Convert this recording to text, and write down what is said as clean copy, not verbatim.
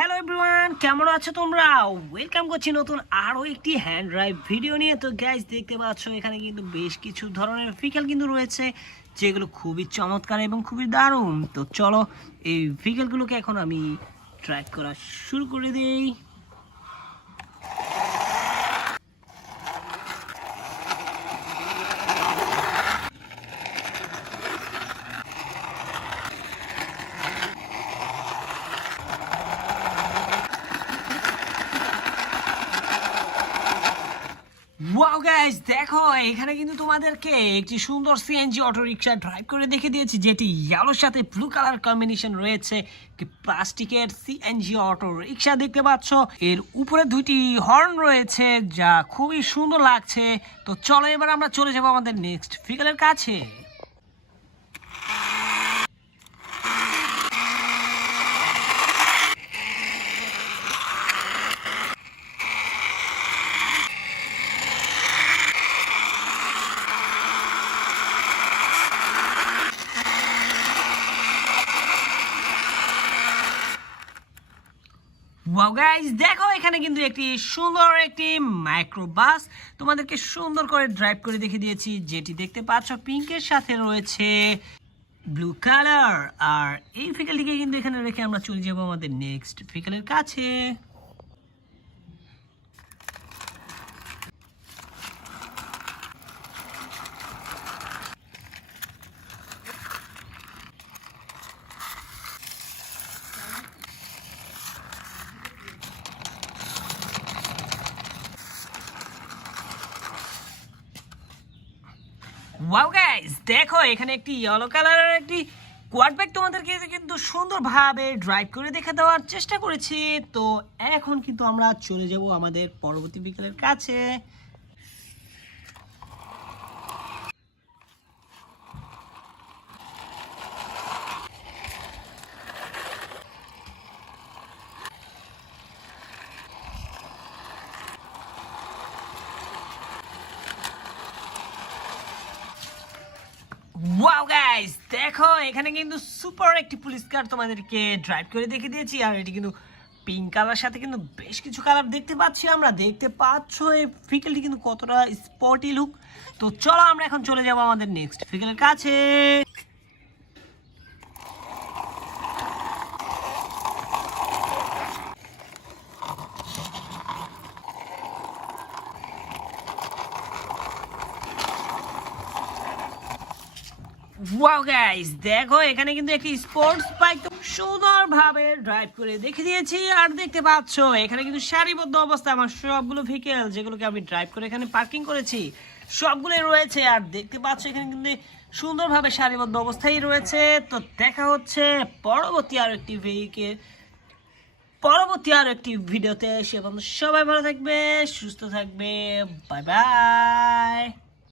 Hello everyone, কেমন আছো তোমরা? ওয়েলকাম করছি নতুন আরও একটি হ্যান্ড ড্রাইভ ভিডিও নিয়ে। তো গাইজ দেখতে পাচ্ছ এখানে কিন্তু বেশ কিছু ধরনের ভেহিকেল কিন্তু রয়েছে যেগুলো খুবই চমৎকার এবং খুবই দারুণ। তো চলো এই ভেহিকেলগুলোকে এখন আমি ট্র্যাক করা শুরু করে দিই। ওয়াও গাইস, দেখো এখানে কিন্তু তোমাদেরকে একটি সুন্দর সিএনজি অটো রিক্সা ড্রাইভ করে দেখে দিয়েছি, যেটি ইয়েলোর সাথে ব্লু কালার কম্বিনেশন রয়েছে। প্লাস্টিকের সিএনজি অটো রিক্সা দেখতে পাচ্ছ, এর উপরে দুইটি হর্ন রয়েছে যা খুবই সুন্দর লাগছে। তো চলো এবার আমরা চলে যাবো আমাদের নেক্সট ভেহিকেলের কাছে। ওয়াও গাইস, দেখো এখানে কিন্তু একটি সুন্দর একটি মাইক্রো বাস তোমাদেরকে সুন্দর করে ড্রাইভ করে দেখে দিয়েছি, যেটি দেখতে পাচ্ছ পিঙ্কের সাথে রয়েছে ব্লু কালার। আর এই ভেহিকেলটিকে কিন্তু এখানে রেখে আমরা চলে যাবো আমাদের নেক্সট ভেহিকেলের কাছে। ওয়াও গাইস, দেখো এখানে একটি ইয়েলো কালারের একটি কোয়াড বাইক তোমাদেরকে কিন্তু সুন্দরভাবে ড্রাইভ করে দেখে দেওয়ার চেষ্টা করেছি। তো এখন কিন্তু আমরা চলে যাব আমাদের পরবর্তী বিকেলের কাছে। ওয়াও গাইস, দেখো এখানে কিন্তু সুপার একটি পুলিশ কার তোমাদেরকে ড্রাইভ করে দেখে দিয়েছি। আর এটি কিন্তু পিঙ্ক কালার সাথে কিন্তু বেশ কিছু কালার দেখতে পাচ্ছি আমরা। দেখতে পাচ্ছ এই ভেহিকেলটি কিন্তু কতটা স্পটি লুক। তো চলো আমরা এখন চলে যাব আমাদের নেক্সট ভেহিকেলের কাছে। ওয়াও গাইস, দেখো এখানে কিন্তু একটি স্পোর্টস বাইক সুন্দরভাবে ড্রাইভ করে দেখে দিয়েছি। আর দেখতে পাচ্ছ এখানে কিন্তু সারিবদ্ধ অবস্থায় আমার সবগুলো ভেহিকেল যেগুলোকে আমি ড্রাইভ করে এখানে পার্কিং করেছি সবগুলোই রয়েছে। আর দেখতে পাচ্ছ এখানে কিন্তু সুন্দরভাবে সারিবদ্ধ অবস্থায় রয়েছে। তো দেখা হচ্ছে পরবর্তী আরো একটি ভিডিওতে। সে বন্ধু সবাই ভালো থাকবে, সুস্থ থাকবে। Bye bye.